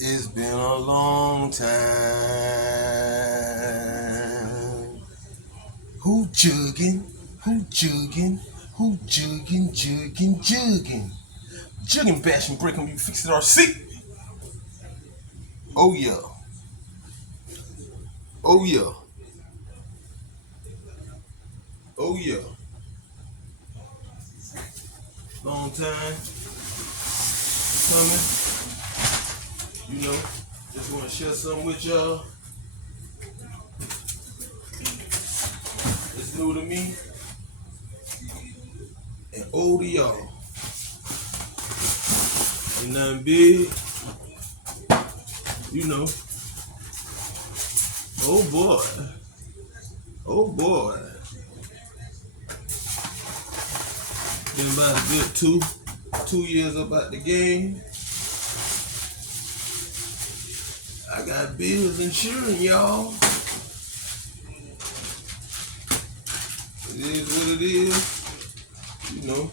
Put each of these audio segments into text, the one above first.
It's been a long time. Who jugging? Who jugging? Who jugging, jugging, jugging? Jugging, bashing, break 'em, you fix it or see. Oh yeah. Oh yeah. Oh yeah. Long time coming. Just want to share something with y'all. It's new to me and old to y'all. Ain't nothing big, you know. Oh boy. Oh boy. Been about a good two years up at the game. I got bills insuring y'all. It is what it is, you know.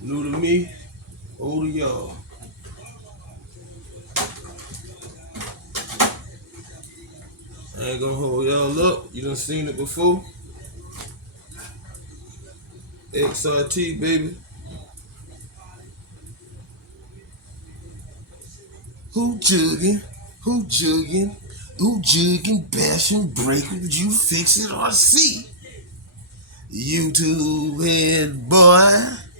New to me, old to y'all. I ain't gonna hold y'all up. You done seen it before. XRT, baby. Who jugging? Who jugging? Who jugging, bashing, breaking? You fix it or see? YouTube head boy.